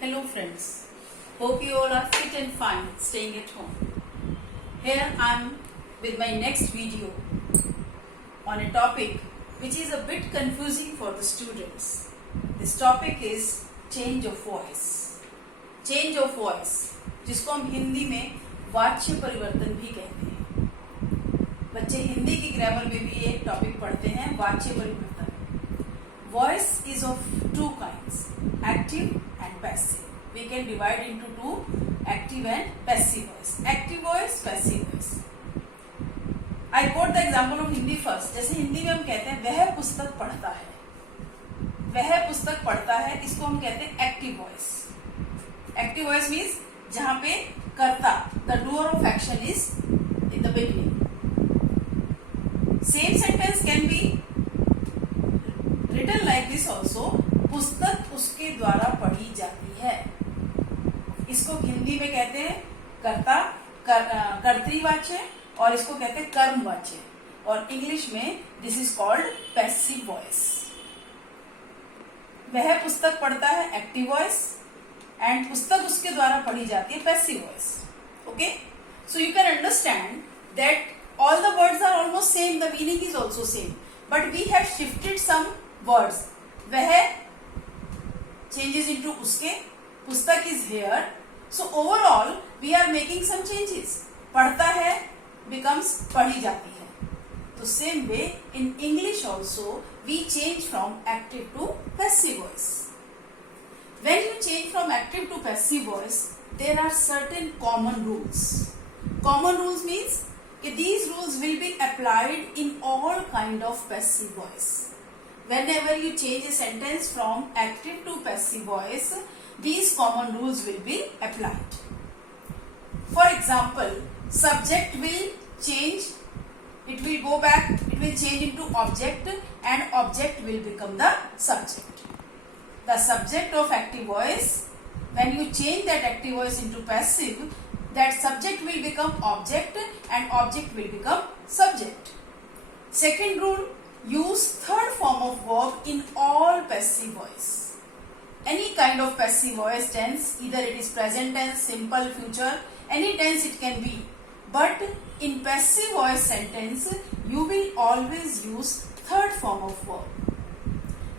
Hello friends, hope you all are fit and fine staying at home. Here I am with my next video on a topic which is a bit confusing for the students. This topic is change of voice. Change of voice जिसको हम हिंदी में वाच्य परिवर्तन भी कहते हैं. बच्चे हिंदी की ग्रामर में भी ये टॉपिक पढ़ते हैं, वाच्य परिवर्तन. Voice is of two kinds, active and passive. We can divide into two, active and passive voice. Active voice, passive voice. I quote the example of Hindi first. जैसे हिंदी में हम कहते हैं वह पुस्तक पढ़ता है, वह पुस्तक पढ़ता है, इसको हम कहते हैं active voice. Active voice means जहां पे कर्ता, the doer of action is in the beginning. Same sentence can be written like this also. पुस्तक उसके द्वारा पढ़ी जाती है. इसको हिंदी में कहते हैं कर्ता, कर्तृवाच्य, और इसको कहते हैं कर्मवाच्य, और इंग्लिश में this is called passive voice. वह पुस्तक पढ़ता है एक्टिव वॉइस एंड पुस्तक उसके द्वारा पढ़ी जाती है passive voice. Okay, so you can understand that all the words are almost same, the meaning is also same, but we have shifted some words. वह changes into उसके, पुस्तक is here, so overall we are making some changes. पढ़ता है becomes पढ़ी जाती है. तो same way in English also we change from active to passive voice. When you change from active to passive voice, there are certain common rules. Common rules means कि these rules will be applied in all kind of passive voice. Whenever you change a sentence from active to passive voice, these common rules will be applied. For example, subject will change, it will go back, it will change into object, and object will become the subject. The subject of active voice, when you change that active voice into passive, that subject will become object and object will become subject. Second rule, use third form of verb in all passive voice. Any kind of passive voice tense, either it is present tense, simple, future, any tense it can be. But in passive voice sentence, you will always use third form of verb.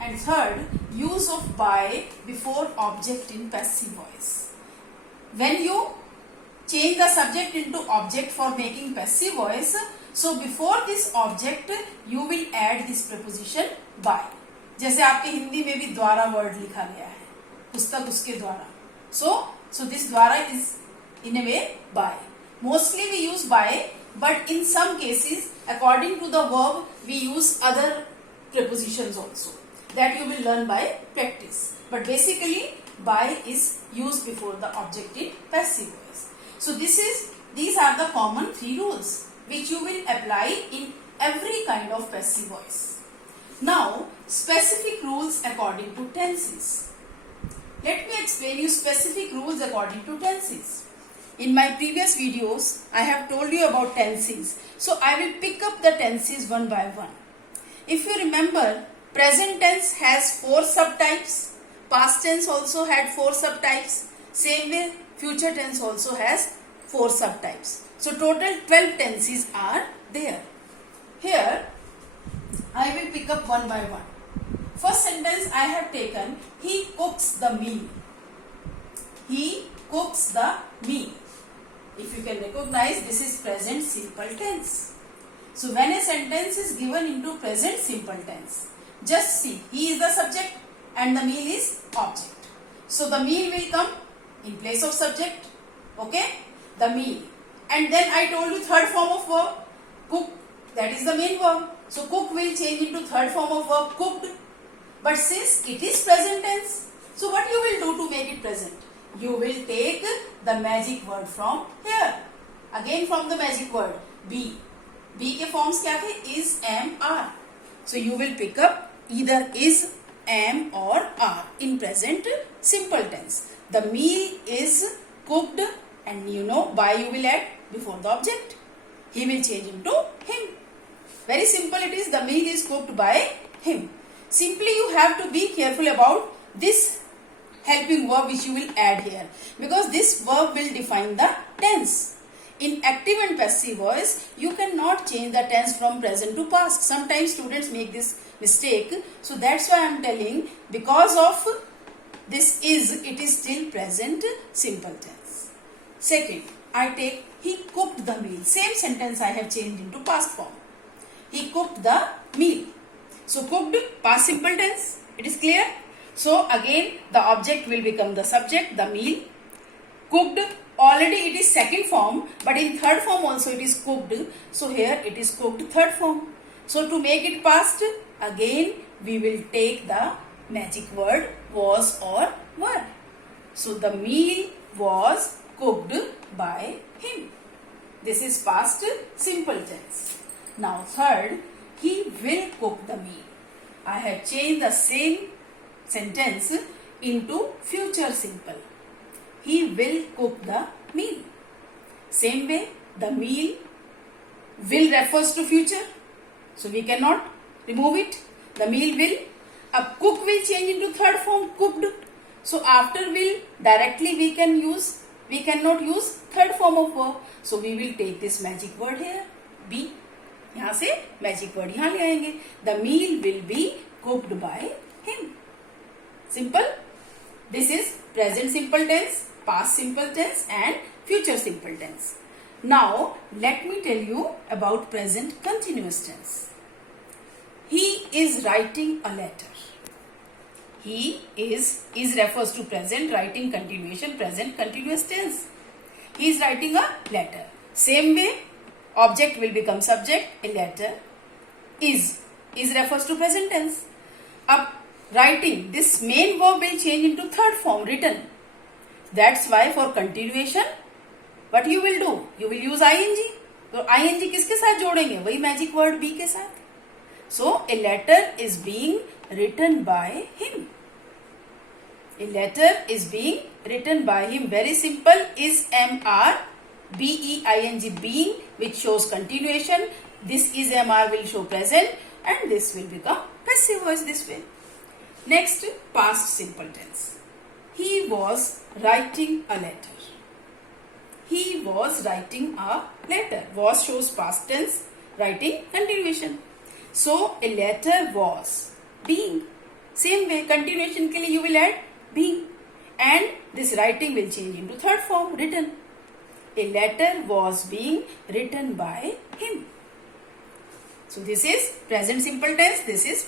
And third, use of by before object in passive voice. When you change the subject into object for making passive voice, so before this object you will add this preposition by. जैसे आपके हिंदी में भी द्वारा word लिखा गया है, पुस्तक उसके द्वारा. So this द्वारा is in a way by. Mostly we use by, but in some cases according to the verb we use other prepositions also. That you will learn by practice. But basically by is used before the object in passive voice. So these are the common three rules which you will apply in every kind of passive voice. Now, specific rules according to tenses. Let me explain you specific rules according to tenses. In my previous videos, I have told you about tenses. So I will pick up the tenses one by one. If you remember, present tense has 4 subtypes. Past tense also had 4 subtypes. Same way, future tense also has 4 subtypes. So total 12 tenses are there. Here I will pick up one by one. First sentence I have taken, he cooks the meal. He cooks the meal. If you can recognize, this is present simple tense. So when a sentence is given into present simple tense, just see, he is the subject and the meal is object. So the meal will come in place of subject. Okay, the meal. And then I told you third form of verb, cook, that is the main verb. So cook will change into third form of verb, cooked. But since it is present tense, so what you will do to make it present? You will take the magic word from here. Again from the magic word, be. Be के forms क्या थे? Is, am, are. So you will pick up either is, am or are in present simple tense. The meal is cooked, and you know by you will add before the object. He will change into him. Very simple it is. The meal is cooked by him. Simply you have to be careful about this helping verb which you will add here, because this verb will define the tense. In active and passive voice, you cannot change the tense from present to past. Sometimes students make this mistake. So that's why I am telling, because of this is, it is still present simple tense. Second, I take he cooked the meal. Same sentence I have changed into past form. He cooked the meal. So cooked, past simple tense. It is clear? So again, the object will become the subject, the meal. Cooked, already it is second form, but in third form also it is cooked. So here it is cooked third form. So to make it past, again we will take the magic word was or were. So the meal was cooked by him. This is past simple tense. Now third, he will cook the meal. I have changed the same sentence into future simple. He will cook the meal. Same way, the meal will refers to future. So we cannot remove it. The meal will, a cook will change into third form, cooked. So after will, directly we cannot use third form of verb. So we will take this magic word here, be. यहाँ से magic word यहाँ ले आएंगे. The meal will be cooked by him. Simple. This is present simple tense, past simple tense and future simple tense. Now let me tell you about present continuous tense. He is writing a letter. He is refers to present, writing continuation, present continuous tense. He is writing a letter. Same way, object will become subject, a letter. Is refers to present tense. Up writing, this main verb will change into third form, written. That's why for continuation, what you will do? You will use ing. तो ing किसके साथ जोड़ेंगे? वही magic word be के साथ. So a letter is being written by him. A letter is being written by him. Very simple. Is mr, being, being, which shows continuation. This is mr will show present, and this will become passive voice this way. Next, past simple tense. He was writing a letter. He was writing a letter. Was shows past tense, writing continuation. So a letter was being. Same way, continuation के लिए you will add being, and this writing will change into third form, written. A letter was being written by him. So this is present simple tense. This is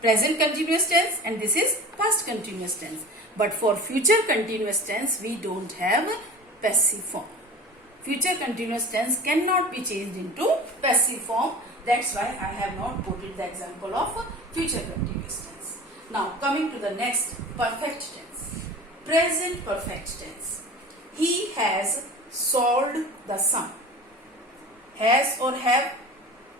present continuous tense, and this is past continuous tense. But for future continuous tense, we don't have passive form. Future continuous tense cannot be changed into passive form. That's why I have not quoted the example of future continuous tense. Now coming to the next, perfect tense. Present perfect tense. He has solved the sum. Has or have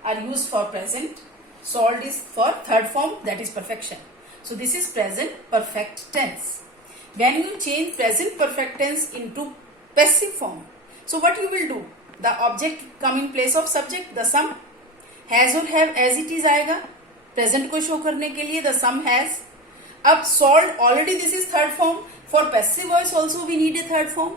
are used for present. Solved is for third form, that is perfection. So this is present perfect tense. When you change present perfect tense into passive form, so what you will do? The object come in place of subject, the sum. Has or have as it is आएगा. Present को show करने के लिए the sum has. अब solved, already this is third form. For passive voice also we need a third form.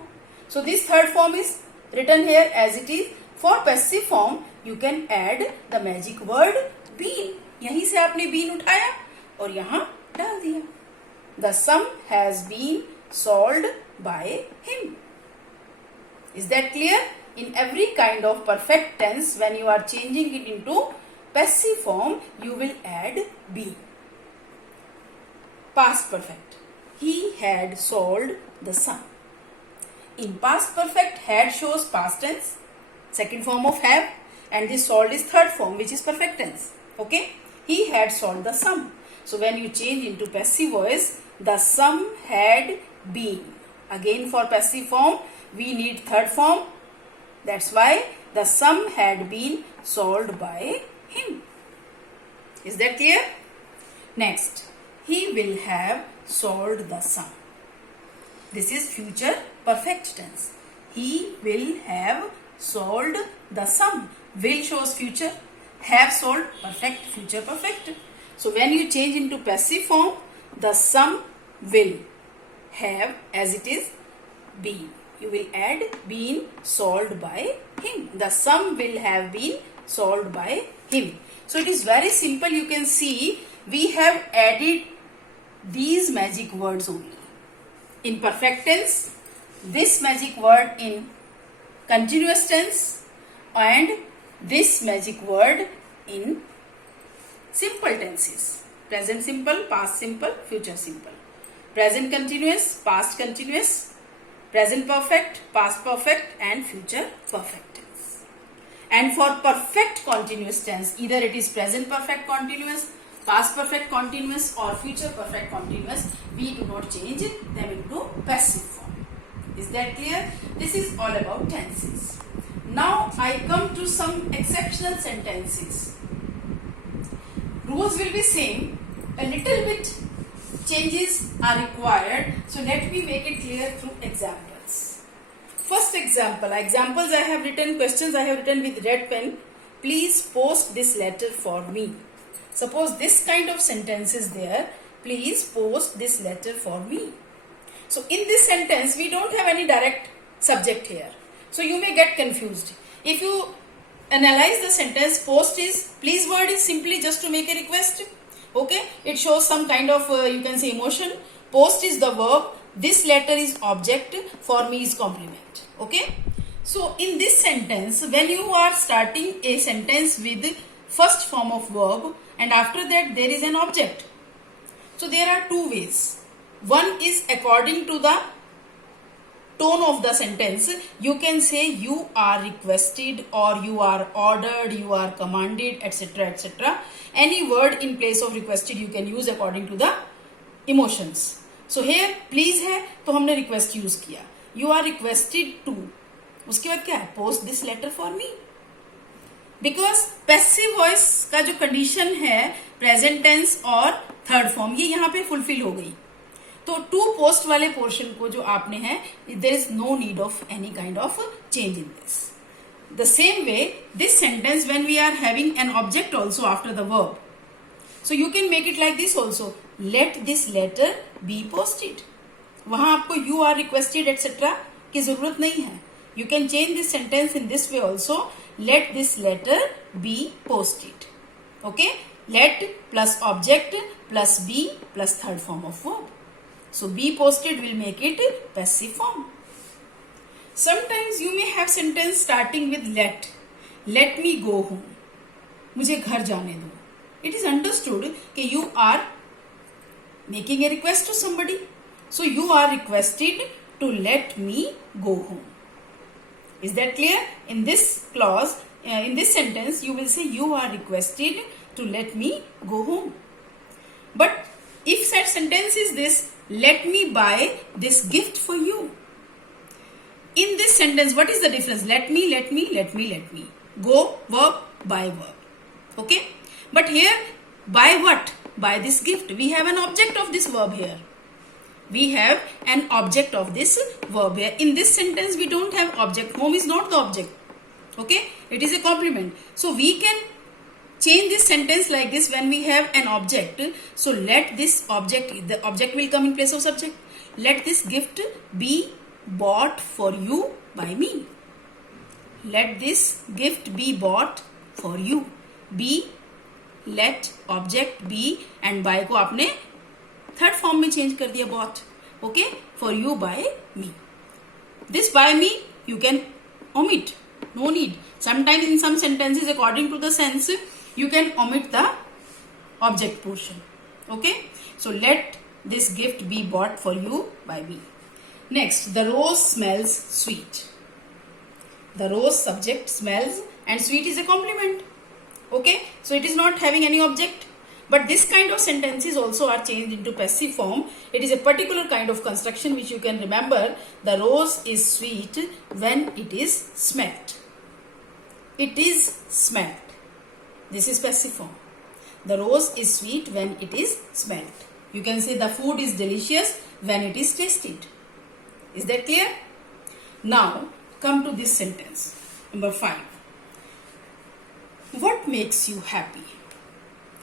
So this third form is written here as it is. For passive form you can add the magic word been. यहीं से आपने been उठाया और यहाँ डाल दिया. The sum has been solved by him. Is that clear? In every kind of perfect tense, when you are changing it into passive form, you will add been. Past perfect. He had solved the sum. In past perfect, had shows past tense, second form of have, and this solved is third form, which is perfect tense. Okay? He had solved the sum. So when you change into passive voice, the sum had been. Again for passive form, we need third form. That's why the sum had been solved by him. Is that clear? Next, he will have solved the sum. This is future perfect tense. He will have solved the sum. Will shows future. Have solved perfect, future perfect. So when you change into passive form, the sum will have as it is been. You will add been solved by him. The sum will have been solved by him. So it is very simple. You can see we have added these magic words only. In perfect tense, this magic word in continuous tense, and this magic word in simple tenses. Present simple, past simple, future simple. Present continuous, past continuous, present perfect, past perfect, and future perfect tense. And for perfect continuous tense, either it is present perfect continuous, past perfect continuous, or future perfect continuous, we do not change them into passive form. Is that clear? This is all about tenses. Now I come to some exceptional sentences. Rules will be same. A little bit changes are required. So let me make it clear through examples. First example. Examples I have written, questions I have written with red pen. Please post this letter for me. Suppose this kind of sentence is there. Please post this letter for me. So in this sentence, we don't have any direct subject here. So you may get confused. If you analyze the sentence, post is, please word is simply just to make a request. Okay, it shows some kind of, you can say, emotion. Post is the verb. This letter is object. For me is complement. Okay. So in this sentence, when you are starting a sentence with first form of verb and after that there is an object. So there are two ways. One is according to the tone of the sentence. You can say you are requested, or you are ordered, you are commanded, etc., etc. Any word in place of requested you can use according to the emotions. So here please है तो हमने request use किया. You are requested to. उसके बाद क्या है? Post this letter for me. Because passive voice का जो condition है present tense और third form, ये यहाँ पे fulfill हो गई. तो टू पोस्ट वाले पोर्शन को जो आपने है, there is no need of any kind of change in this. The same way this sentence when we are having an object also after the verb, so you can make it like this also, let this letter be posted. वहां आपको you are requested etcetera की जरूरत नहीं है. You can change this sentence in this way also, let this letter be posted. Okay, let plus object plus be plus third form of verb. So be posted will make it passive form. Sometimes you may have sentence starting with let. Let me go home. मुझे घर जाने दो. It is understood कि you are making a request to somebody. So you are requested to let me go home. Is that clear? In this clause, in this sentence, you will say you are requested to let me go home. But if such sentence is this, let me buy this gift for you. In this sentence, what is the difference? Let me, let me, let me, let me. Go, verb, buy, verb. Okay? But here, buy what? Buy this gift. We have an object of this verb here. We have an object of this verb here. In this sentence, we don't have object. Home is not the object. Okay? It is a complement. So, we can change this sentence like this when we have an object. So let this object, the object will come in place of subject. Let this gift be bought for you by me. Let this gift be bought for you. Be, let, object, be and by को आपने third form में change कर दिया bought. Okay? For you by me. This by me you can omit. No need. Sometimes in some sentences according to the sense, you can omit the object portion. Okay? So let this gift be bought for you by me. Next, the rose smells sweet. The rose subject smells and sweet is a complement. Okay? So it is not having any object. But this kind of sentences also are changed into passive form. It is a particular kind of construction which you can remember. The rose is sweet when it is smelt. It is smelt. This is passive form. The rose is sweet when it is smelt. You can say the food is delicious when it is tasted. Is that clear? Now come to this sentence. Number 5. What makes you happy?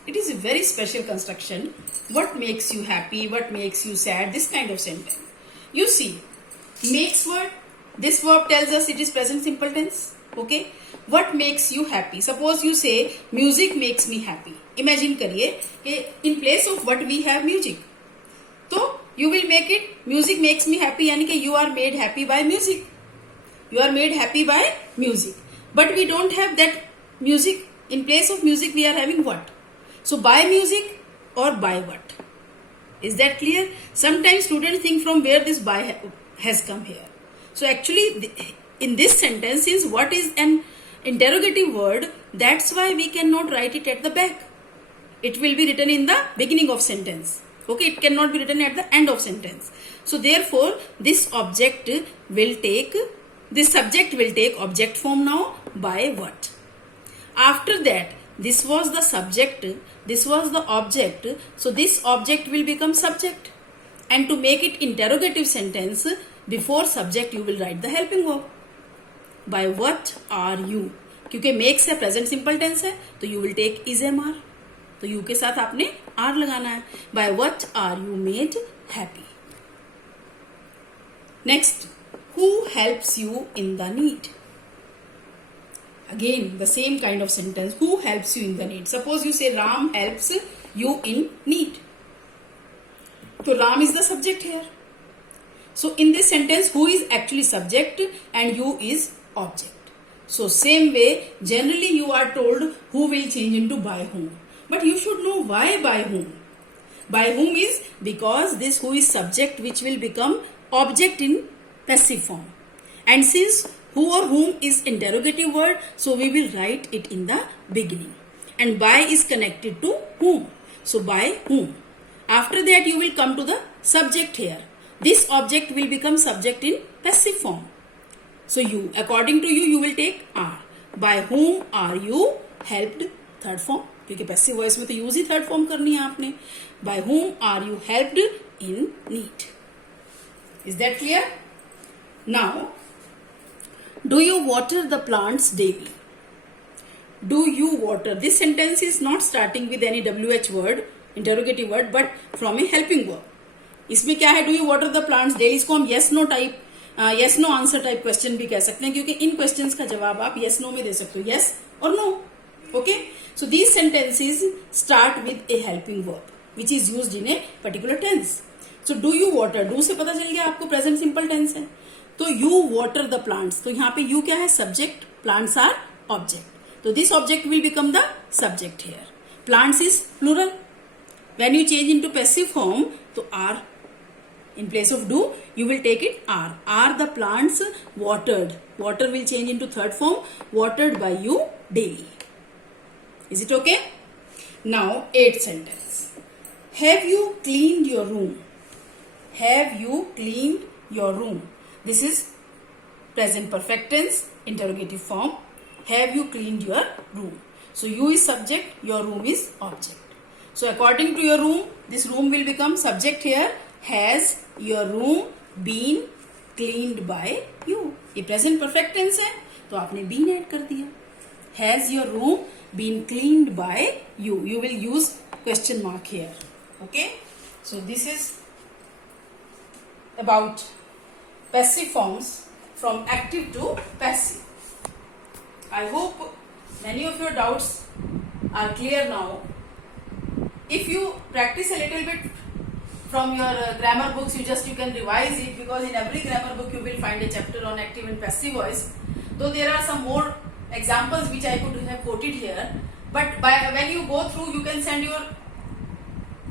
It is a very special construction. What makes you happy? What makes you sad? This kind of sentence. You see, makes word. This verb tells us it is present simple tense. Okay. What makes you happy? Suppose you say music makes me happy. Imagine करिए कि in place of what we have music. तो you will make it music makes me happy यानी कि you are made happy by music. You are made happy by music. But we don't have that music. In place of music we are having what? So by music or by what? Is that clear? Sometimes students think from where this by has come here. So actually in this sentence is what is an interrogative word, that's why we cannot write it at the back. It will be written in the beginning of sentence. Okay, it cannot be written at the end of sentence. So therefore this subject will take object form now by what? After that, this was the subject, this was the object, so this object will become subject. And to make it interrogative sentence, before subject you will write the helping verb. By what are you? क्योंकि makes है present simple tense है, तो you will take is MR. तो you के साथ आपने R लगाना है. By what are you made happy? Next, who helps you in the need? Again, the same kind of sentence. Who helps you in the need? Suppose you say Ram helps you in need. So Ram is the subject here. So in this sentence, who is actually subject and you is object. So same way, generally you are told who will change into by whom. But you should know why by whom. By whom is because this who is subject which will become object in passive form. And since who or whom is interrogative word, so we will write it in the beginning. And by is connected to whom. So by whom. After that you will come to the subject here. This object will become subject in passive form. So you, according to you, you will take are. By whom are you helped? Third form. क्योंकि passive voice में तो use ही third form करनी है आपने. By whom are you helped in need? Is that clear? Now, do you water the plants daily? Do you water? This sentence is not starting with any WH word, interrogative word, but from a helping verb. इसमें क्या है? Do you water the plants daily? इसको हम yes no type, yes no answer type question भी कह सकते हैं क्योंकि इन questions का जवाब आप yes no में दे सकते हो, yes or no. Okay? So these sentences start with a helping verb which is used in a particular tense. So do you water? Do से पता चल गया आपको present simple tense है. तो you water the plants. तो यहाँ पे you क्या है? Subject. Plants are object. So this object will become the subject here. Plants is plural. When you change into passive form, तो are. In place of do, you will take it are. Are the plants watered? Water will change into third form. Watered by you daily. Is it okay? Now, 8th sentence. Have you cleaned your room? Have you cleaned your room? This is present perfect tense, interrogative form. Have you cleaned your room? So, you is subject, your room is object. So, according to your room, this room will become subject here. Has your room been cleaned by you? ये present perfect tense है, तो आपने been add कर दिया. Has your room been cleaned by you? You will use question mark here. Okay? So, this is about passive forms from active to passive. I hope many of your doubts are clear now. If you practice a little bit from your grammar books, you can revise it because in every grammar book you will find a chapter on active and passive voice. Though there are some more examples which I could have quoted here, but when you go through, you can send your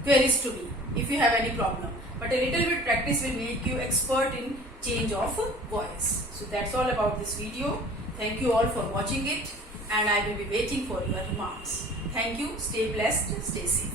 queries to me if you have any problem. But a little bit practice will make you expert in change of voice. So that's all about this video. Thank you all for watching it, and I will be waiting for your remarks. Thank you. Stay blessed. Stay safe.